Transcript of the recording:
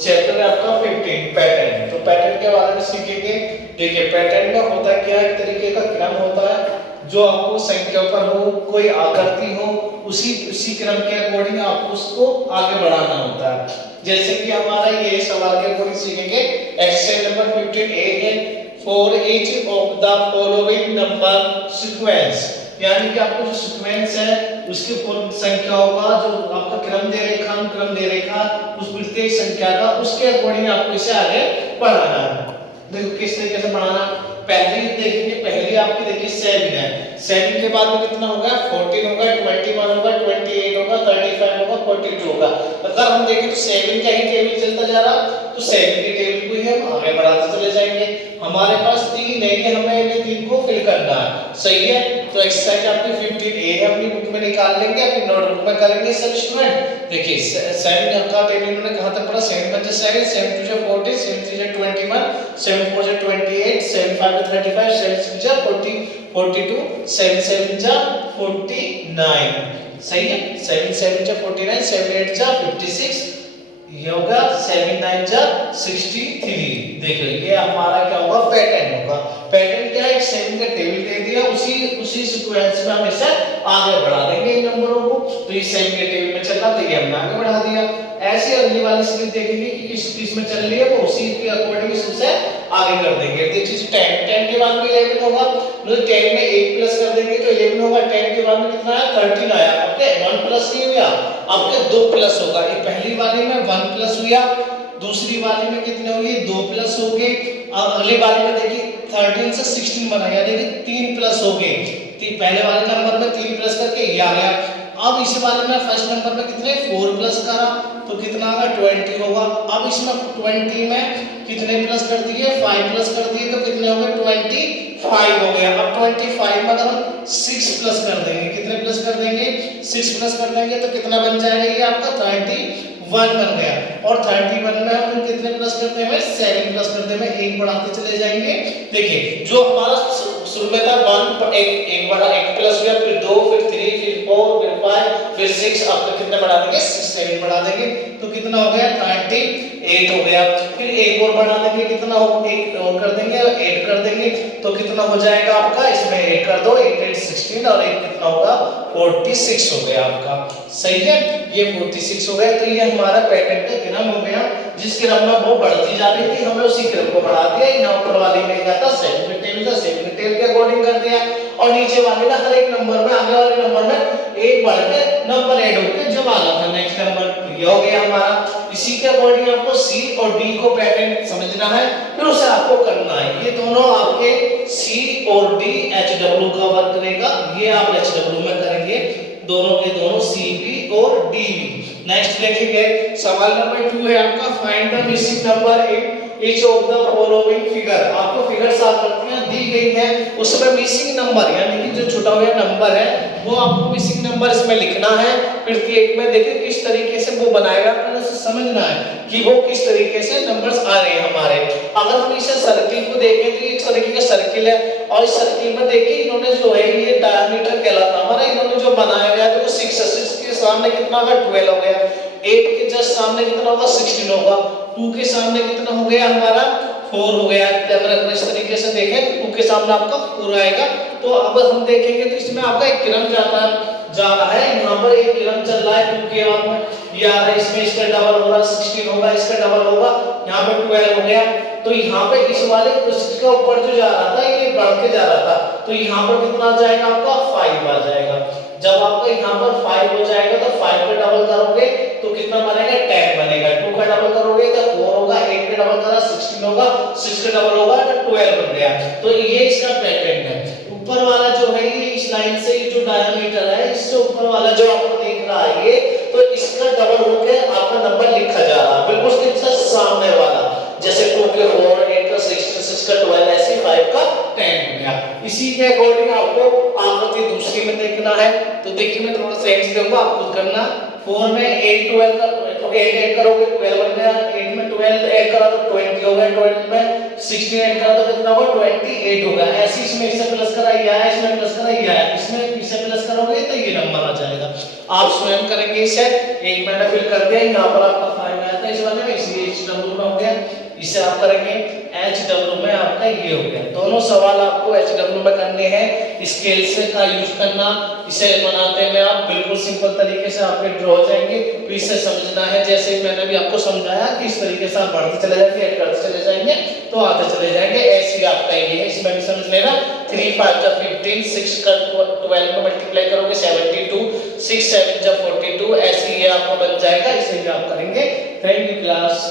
Chapter है आपका 15 pattern. तो पैटर्न के बारे में सीखेंगे। देखिए पैटर्न में होता क्या है, एक तरीके का क्रम होता है जो आपको संख्या पर हो, कोई आकृति हो, उसी क्रम के अकॉर्डिंग आपको उसको आगे बढ़ाना होता है। जैसे कि हमारा ये सवाल के अकॉर्डिंग सीखेंगे। एक्सरसाइज नंबर 15 ए है for each of the following number sequence, यानी कि आपको जो सीक्वेंस है उसके संख्याओं का जो आपका क्रम दे रेखा अनुक्रम दे रेखा उस प्रत्येक संख्या का उसके अकॉर्डिंग आपको इसे आगे बढ़ाना है। देखो किस तरीके से बढ़ाना। पहली देखेंगे, पहली आपकी देखिए 7 है। 7 के बाद में कितना होगा, 14 होगा, 21 होगा, 28 होगा, 35 होगा, 42 होगा। अगर हम देखें तो 7 का ही टेबल चलता जा रहा, तो 7 के टेबल को ही हम आगे बढ़ाते चले जाएंगे। हमारे पास 3 है, ये हमें इन्हें 3 को फिल करना है, सही है। तो एक्सरसाइज आपकी 15 ए है, अपनी बुक में निकाल लेंगे, अपनी नोटबुक में करेंगे सब स्टूडेंट। देखिए 7 का टेबल इन्होंने कहां तक पढ़ा, 7 × 7 7 × 2 40 7 × 3 21 7 × 4 28 7 × 5 35 7 × 6 40 42 7 × 7 = 49, सही है। 7 × 7 = 49 7 × 8 = 56, ये होगा 7 × 9 = 63। देखो ये हमारा क्या होगा, पैटर्न होगा। पैटर्न क्या है, 7 का टेबल दे दिया, उसी सीक्वेंस में हम इसे आगे बढ़ा देंगे इन नंबरों को। तो ये 7 के टेबल में चलना, तो ये हमने आगे बढ़ा दिया। ऐसे अगली वाली सीरीज देखेंगे कि किस में चल रही है, वो उसी के अकॉर्डिंग इसे आगे कर देंगे। देखिए 10 के बाद में 11 होगा, मतलब 10 में 1 प्लस कर देंगे तो 11 होगा। 10 के बाद में कितना आया, 13 आया। आपके 1 प्लस नहीं हुआ, आपके 2 प्लस होगा। ये पहली वाली में 1 प्लस हुआ, दूसरी वाली में कितने हुए, 2 प्लस हो गए। अब अगली वाली में देखिए 13 से 16 बना, यानी कि 3 प्लस हो गए। पहले वाले नंबर में 3 प्लस करके ये आ गया। अब इस वाले में फर्स्ट नंबर में कितने 4 प्लस करा तो कितना आएगा 20 होगा। अब इसमें 20 में कितने प्लस कर दिए, 5 प्लस कर दिए तो कितने हो गए 25 हो गया। अब 25 में अगर हम 6 प्लस कर देंगे, कितने प्लस कर देंगे 6 प्लस कर देंगे तो कितना बन जाएगा, ये आपका 31 बन गया। और 31 में हम कितने प्लस करते हैं, 7 प्लस करते हैं, 1 बढ़ाते चले जाएंगे। देखिए जो हमारा शुरू में था 1 एक बड़ा 1 प्लस हुआ, फिर 2 फिर 3 फिर 4 फिर 5 फिर 6, अब तो कितने बढ़ा देंगे 7 बढ़ा देंगे तो कितना हो गया 38 हो गया। फिर एक और बढ़ा देंगे, कितना हो 1 और कर देंगे 8 कर देंगे तो कितना हो जाएगा आपका, इसमें 8 कर दो 8 8 16 और 1 कितना होगा 46 हो गया आपका, सही है। ये 46 हो गया। तो ये हमारा पैटर्न का क्रम हो गया, जिस क्रम में वो बढ़ती जा रही थी हमने उसी क्रम को बढ़ा दिया। इन ऊपर वाली में क्या था 7 टेबल के अकॉर्डिंग कर दिया, और नीचे वाले ना हर एक नंबर में आगे वाले नंबर में एक बढ़ के नंबर ऐड होकर जब आ जाता नेक्स्ट नंबर, ये हो गया हमारा। इसी के अकॉर्डिंग आपको सी और डी को पैटर्न समझना है, फिर उसे आपको करना है। ये दोनों आपके सी और डी HW का वर्क करेगा, ये आप HW में करेंगे, दोनों के दोनों सी बी और डी बी। नेक्स्ट देखेंगे सवाल नंबर 2 है आपका, find the missing number in each of the following figure. आपको फिगर्स आकृतियां दी गई हैं, उसमें मिसिंग नंबर यानी कि जो छूटा हुआ नंबर है वो आपको मिसिंग नंबर इसमें लिखना है। फिर एक में देखिए किस तरीके से वो बनाएगा, आपको इसे समझना है कि वो किस तरीके से नंबर्स आ रहे हैं हमारे। अगर हम इसे सर्किल को देखें तो एक तरीके का सर्किल है, और इस सर्किल में देखिए इन्होंने जो है ये डायमीटर कहलाता है हमारा, इन्होंने जो बनाया गया तो 6 के सामने कितना होगा 12 हो गया, 8 के जस्ट सामने कितना होगा 16 होगा, 2 के सामने कितना हो गया हमारा 4 हो गया। अगर इस तरीके से देखें तो 2 के सामने आपका 4 आएगा। तो अब हम देखेंगे तो इसमें आपका एक क्रम जा रहा है, यहाँ पर एक क्रम चल रहा है 2 के बाद में ये आ रहा है, इसमें इसका डबल होगा 16 होगा, इसका डबल होगा यहाँ पे 12 हो गया। तो यहाँ पे इस वाले इसका ऊपर जो जा रहा था ये बढ़ के जा रहा था, तो यहाँ पर कितना आ जाएगा आपका 5 आ जाएगा। जब आपका यहाँ पर 5 हो जाएगा तो 5 का डबल करोगे तो कितना बनेगा 10 बनेगा, 2 का डबल करोगे तो 4 होगा, 8 का डबल करा 16 होगा, 6 का डबल होगा तो 12 बन गया। तो ये इसका पैटर्न है। ऊपर वाला जो है ये इस लाइन से जो डायमीटर है इससे ऊपर वाला जो आपको दिख रहा है ये, तो इसका डबल होके आपका नंबर लिखा जा रहा है, बिल्कुल इसका सामने वाला, जैसे 2 के 4 8 का 16 6 का 12 ऐसे 5 का 10 हो गया। इसी के अकॉर्डिंग आपको आकृति दूसरी में देखना है। तो देखिए मैं थोड़ा सा एंड दूंगा, आप खुद करना। 4 में 8 12 का 8 ऐड करोगे 12 बन गया, 8 में 12 ऐड करा तो 20 हो गया, 20 में 16 ऐड करा तो कितना होगा 28 होगा। ऐसे इसमें इससे प्लस करा ये आया, इसमें प्लस करा ये आया, इसमें इससे प्लस करोगे तो ये नंबर आ जाएगा। आप स्वयं करेंगे इसे, एक मैंने फिल कर दिया, यहाँ पर आपका 5 आया था इस वाले में, इसलिए इस इसे आप करेंगे HW में आपका ये हो गया। दोनों सवाल आपको HW में करने हैं, स्केल से का यूज करना, इसे बनाते में आप बिल्कुल सिंपल तरीके से आपके ड्रॉ हो जाएंगे। तो इसे समझना है, जैसे मैंने भी आपको समझाया कि इस तरीके से आप बढ़ते चले जाएंगे, ऐड करते चले जाएंगे तो आते चले जाएंगे। ऐसे ही आपका ये है, इसमें भी समझ लेना। 3 5 जा 15, 6 का 12 को मल्टीप्लाई करोगे 72, 6 7 जा 42, ऐसे ही आपको बन जाएगा। इसे भी आप करेंगे। Thank you class.